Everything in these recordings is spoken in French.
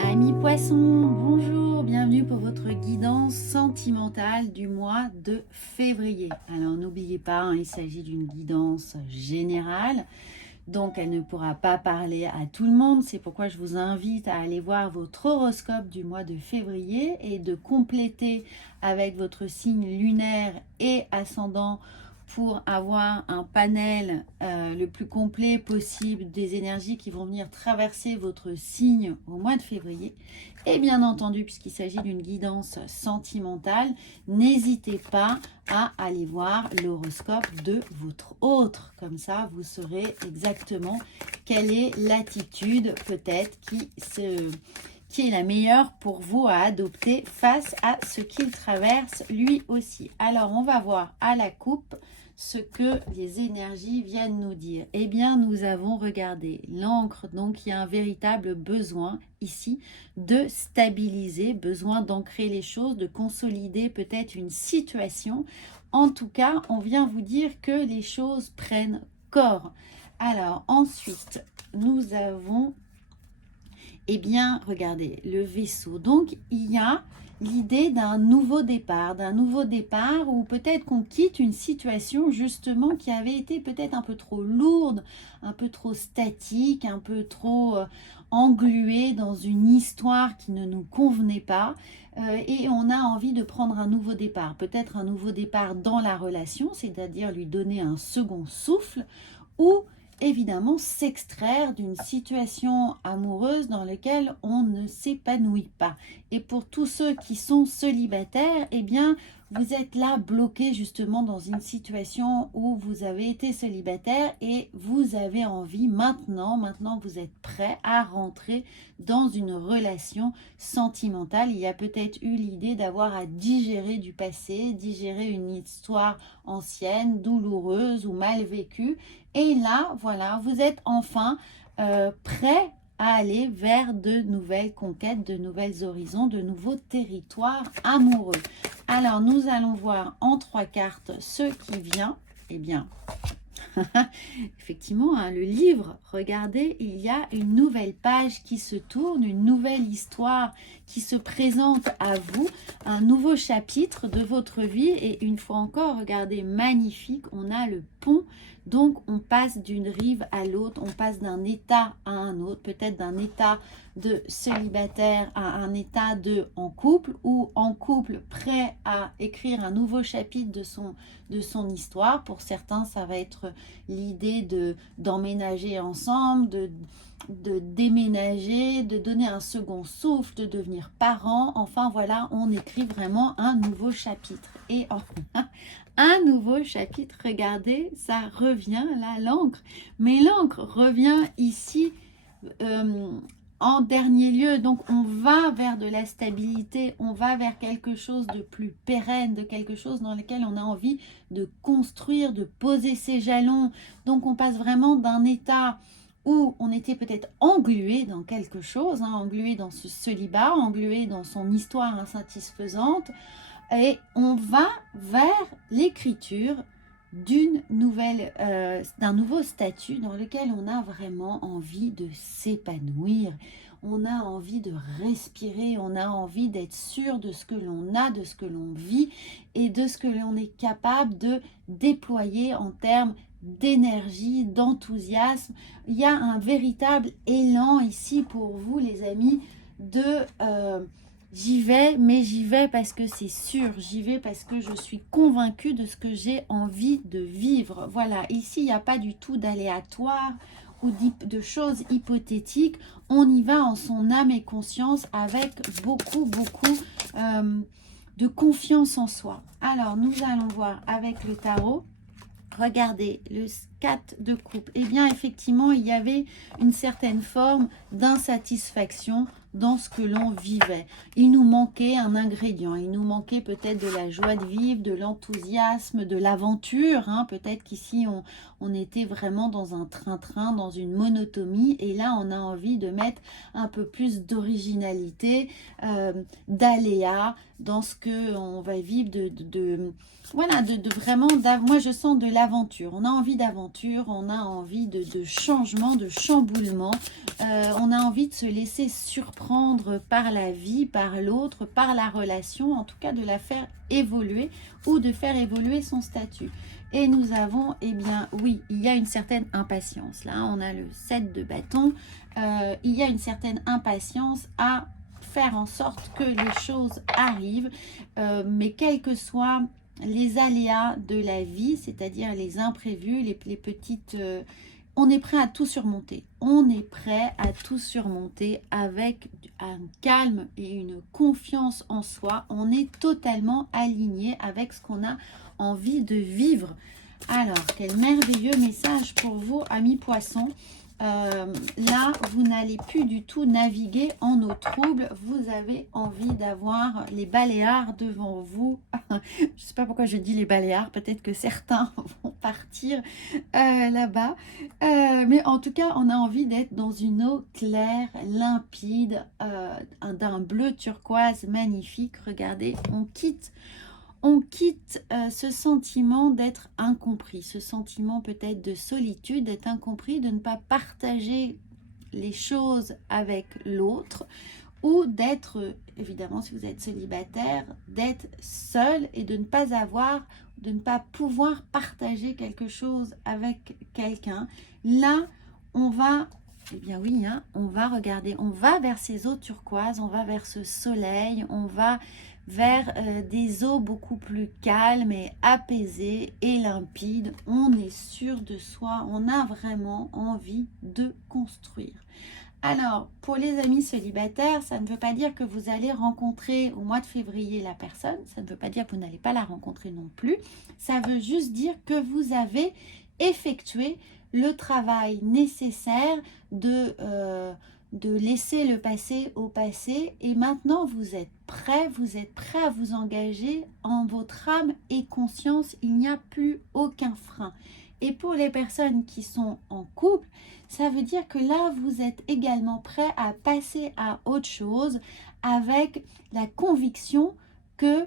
Amis poissons, bonjour, bienvenue pour votre guidance sentimentale du mois de février. Alors n'oubliez pas, il s'agit d'une guidance générale, donc elle ne pourra pas parler à tout le monde. C'est pourquoi je vous invite à aller voir votre horoscope du mois de février et de compléter avec votre signe lunaire et ascendant pour avoir un panel le plus complet possible des énergies qui vont venir traverser votre signe au mois de février. Et bien entendu, puisqu'il s'agit d'une guidance sentimentale, n'hésitez pas à aller voir l'horoscope de votre autre. Comme ça, vous saurez exactement quelle est l'attitude peut-être qui est la meilleure pour vous à adopter face à ce qu'il traverse lui aussi. Alors, on va voir à la coupe ce que les énergies viennent nous dire. Eh bien, nous avons regardé l'encre, donc il y a un véritable besoin ici de stabiliser, besoin d'ancrer les choses, de consolider peut-être une situation. En tout cas, on vient vous dire que les choses prennent corps. Alors, ensuite, nous avons eh bien, regardez, le vaisseau. Donc, il y a l'idée d'un nouveau départ où peut-être qu'on quitte une situation justement qui avait été peut-être un peu trop lourde, un peu trop statique, un peu trop engluée dans une histoire qui ne nous convenait pas. Et on a envie de prendre un nouveau départ. Peut-être un nouveau départ dans la relation, c'est-à-dire lui donner un second souffle ou évidemment s'extraire d'une situation amoureuse dans laquelle on ne s'épanouit pas. Et pour tous ceux qui sont célibataires, eh bien, vous êtes là bloqué justement dans une situation où vous avez été célibataire et vous avez envie maintenant vous êtes prêt à rentrer dans une relation sentimentale. Il y a peut-être eu l'idée d'avoir à digérer du passé, digérer une histoire ancienne, douloureuse ou mal vécue. Et là, voilà, vous êtes enfin prêt à aller vers de nouvelles conquêtes, de nouveaux horizons, de nouveaux territoires amoureux. Alors, nous allons voir en 3 cartes ce qui vient. Eh bien, effectivement, le livre, regardez, il y a une nouvelle page qui se tourne, une nouvelle histoire qui se présente à vous, un nouveau chapitre de votre vie. Et une fois encore, regardez, magnifique, on a le pont. Donc, on passe d'une rive à l'autre, on passe d'un état à un autre, peut-être d'un état de célibataire à un état de en couple, ou en couple prêt à écrire un nouveau chapitre de son histoire. Pour certains, ça va être l'idée d'emménager ensemble, de déménager, de donner un second souffle, de devenir parent. Enfin, voilà, on écrit vraiment un nouveau chapitre. Et un nouveau chapitre, regardez, ça revient là, l'encre. Mais l'encre revient ici en dernier lieu. Donc, on va vers de la stabilité, on va vers quelque chose de plus pérenne, de quelque chose dans lequel on a envie de construire, de poser ses jalons. Donc, on passe vraiment d'un état où on était peut-être englué dans quelque chose, englué dans ce célibat, englué dans son histoire insatisfaisante. Et on va vers l'écriture d'un nouveau statut dans lequel on a vraiment envie de s'épanouir. On a envie de respirer, on a envie d'être sûr de ce que l'on a, de ce que l'on vit et de ce que l'on est capable de déployer en termes d'énergie, d'enthousiasme. Il y a un véritable élan ici pour vous, les amis, de j'y vais, mais j'y vais parce que c'est sûr, j'y vais parce que je suis convaincue de ce que j'ai envie de vivre. Voilà, ici, il n'y a pas du tout d'aléatoire ou de choses hypothétiques. On y va en son âme et conscience avec beaucoup de confiance en soi. Alors, nous allons voir avec le tarot. Regardez, le 4 de coupe. Eh bien, effectivement, il y avait une certaine forme d'insatisfaction dans ce que l'on vivait. Il nous manquait un ingrédient. Il nous manquait peut-être de la joie de vivre, de l'enthousiasme, de l'aventure. Peut-être qu'ici, on était vraiment dans un train-train, dans une monotonie. Et là, on a envie de mettre un peu plus d'originalité, d'aléa dans ce qu'on va vivre, vraiment, moi je sens de l'aventure. On a envie d'aventure, on a envie de changement, de chamboulement. On a envie de se laisser surprendre prendre par la vie, par l'autre, par la relation, en tout cas de la faire évoluer ou de faire évoluer son statut. Et nous avons, eh bien, oui, il y a une certaine impatience. Là, on a le 7 de bâton. Il y a une certaine impatience à faire en sorte que les choses arrivent, mais quels que soient les aléas de la vie, c'est-à-dire les imprévus, les petites... on est prêt à tout surmonter. On est prêt à tout surmonter avec un calme et une confiance en soi. On est totalement aligné avec ce qu'on a envie de vivre. Alors, quel merveilleux message pour vous, amis poissons. Là, vous n'allez plus du tout naviguer en eau trouble. Vous avez envie d'avoir les Baléares devant vous. Je ne sais pas pourquoi je dis les Baléares. Peut-être que certains vont partir là-bas. Mais en tout cas, on a envie d'être dans une eau claire, limpide, d'un bleu turquoise magnifique. Regardez, on quitte ce sentiment d'être incompris, ce sentiment peut-être de solitude, d'être incompris, de ne pas partager les choses avec l'autre ou d'être, évidemment si vous êtes célibataire, d'être seul et de ne pas pouvoir partager quelque chose avec quelqu'un. Là, on va... Eh bien oui, hein, on va regarder, on va vers ces eaux turquoises, on va vers ce soleil, on va vers des eaux beaucoup plus calmes et apaisées et limpides. On est sûr de soi, on a vraiment envie de construire. Alors, pour les amis célibataires, ça ne veut pas dire que vous allez rencontrer au mois de février la personne, ça ne veut pas dire que vous n'allez pas la rencontrer non plus, ça veut juste dire que vous avez effectué le travail nécessaire de laisser le passé au passé et maintenant vous êtes prêt à vous engager en votre âme et conscience, il n'y a plus aucun frein. Et pour les personnes qui sont en couple, ça veut dire que là vous êtes également prêt à passer à autre chose avec la conviction que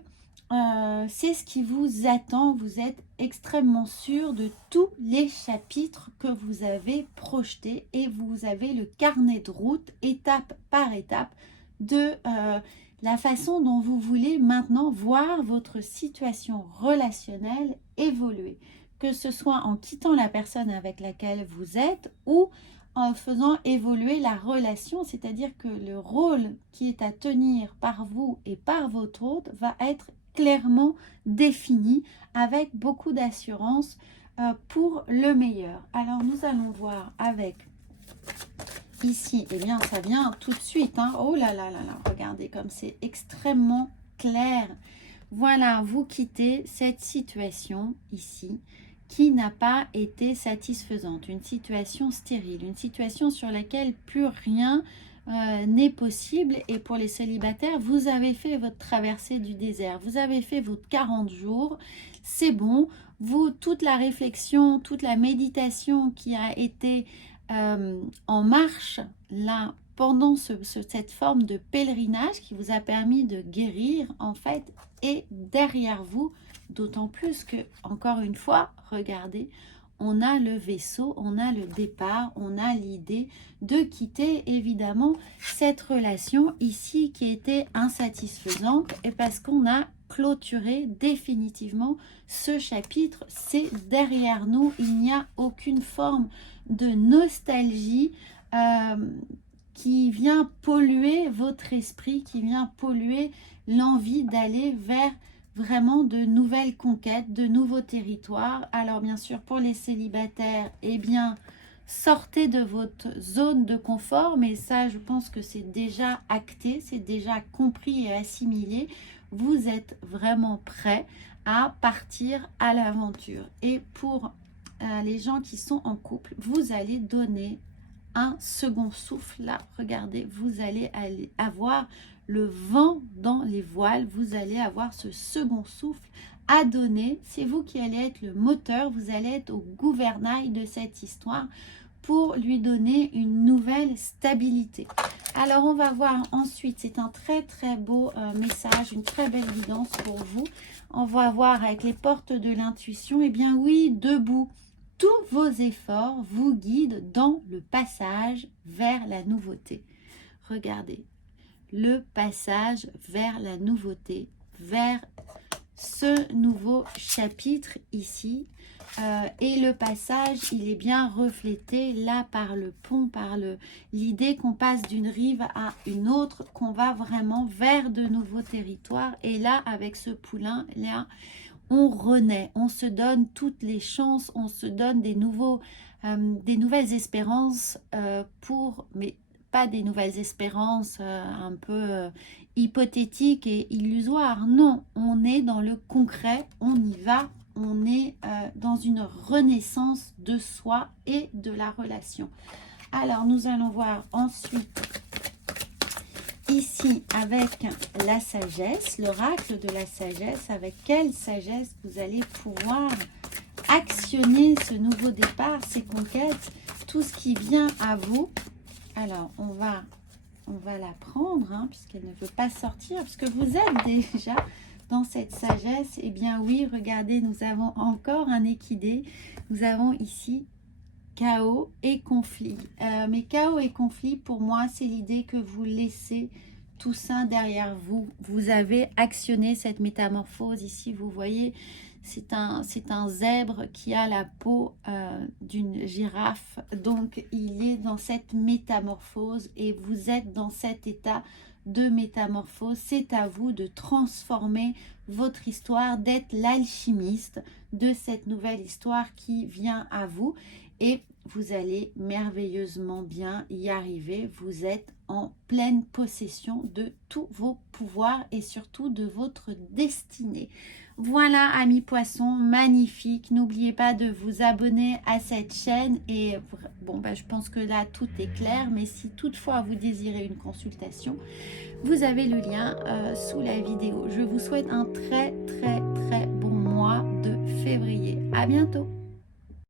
c'est ce qui vous attend. Vous êtes extrêmement sûr de tous les chapitres que vous avez projetés et vous avez le carnet de route étape par étape de la façon dont vous voulez maintenant voir votre situation relationnelle évoluer, que ce soit en quittant la personne avec laquelle vous êtes ou en faisant évoluer la relation, c'est-à-dire que le rôle qui est à tenir par vous et par votre hôte va être clairement défini avec beaucoup d'assurance pour le meilleur. Alors nous allons voir avec ici, eh bien ça vient tout de suite, hein. Oh là là là là, regardez comme c'est extrêmement clair. Voilà, vous quittez cette situation ici qui n'a pas été satisfaisante, une situation stérile, une situation sur laquelle plus rien n'est possible. Et pour les célibataires, vous avez fait votre traversée du désert, vous avez fait votre 40 jours, c'est bon, vous, toute la réflexion, toute la méditation qui a été en marche là pendant cette forme de pèlerinage qui vous a permis de guérir en fait est derrière vous, d'autant plus que, encore une fois, regardez, on a le vaisseau, on a le départ, on a l'idée de quitter évidemment cette relation ici qui était insatisfaisante et parce qu'on a clôturé définitivement ce chapitre, c'est derrière nous, il n'y a aucune forme de nostalgie qui vient polluer votre esprit, qui vient polluer l'envie d'aller vers vraiment de nouvelles conquêtes, de nouveaux territoires. Alors bien sûr pour les célibataires, eh bien sortez de votre zone de confort, mais ça je pense que c'est déjà acté, c'est déjà compris et assimilé. Vous êtes vraiment prêts à partir à l'aventure. Et pour les gens qui sont en couple, vous allez donner un second souffle. Là, regardez, vous allez avoir le vent dans les voiles, vous allez avoir ce second souffle à donner. C'est vous qui allez être le moteur, vous allez être au gouvernail de cette histoire pour lui donner une nouvelle stabilité. Alors on va voir ensuite, c'est un très très beau message, une très belle guidance pour vous. On va voir avec les portes de l'intuition, et bien oui, debout, tous vos efforts vous guident dans le passage vers la nouveauté. Regardez, le passage vers la nouveauté, vers ce nouveau chapitre ici. Et le passage, il est bien reflété là par le pont, par l'idée qu'on passe d'une rive à une autre, qu'on va vraiment vers de nouveaux territoires. Et là, avec ce poulain, là, on renaît, on se donne toutes les chances, on se donne des nouvelles espérances mais pas des nouvelles espérances un peu hypothétiques et illusoires. Non, on est dans le concret, on y va, on est dans une renaissance de soi et de la relation. Alors, nous allons voir ensuite ici avec la sagesse, l'oracle de la sagesse. Avec quelle sagesse vous allez pouvoir actionner ce nouveau départ, ces conquêtes, tout ce qui vient à vous. Alors, on va la prendre, hein, puisqu'elle ne veut pas sortir, parce que vous êtes déjà dans cette sagesse. Eh bien oui, regardez, nous avons encore un équidé. Nous avons ici chaos et conflit. Mais chaos et conflit, pour moi, c'est l'idée que vous laissez tout ça derrière vous. Vous avez actionné cette métamorphose. Ici, vous voyez, c'est un zèbre qui a la peau d'une girafe. Donc, il est dans cette métamorphose et vous êtes dans cet état de métamorphose. C'est à vous de transformer votre histoire, d'être l'alchimiste de cette nouvelle histoire qui vient à vous. Et vous allez merveilleusement bien y arriver. Vous êtes en pleine possession de tous vos pouvoirs et surtout de votre destinée. Voilà, amis poissons, magnifique. N'oubliez pas de vous abonner à cette chaîne. Et bon, je pense que là, tout est clair. Mais si toutefois vous désirez une consultation, vous avez le lien sous la vidéo. Je vous souhaite un très, très, très bon mois de février. À bientôt.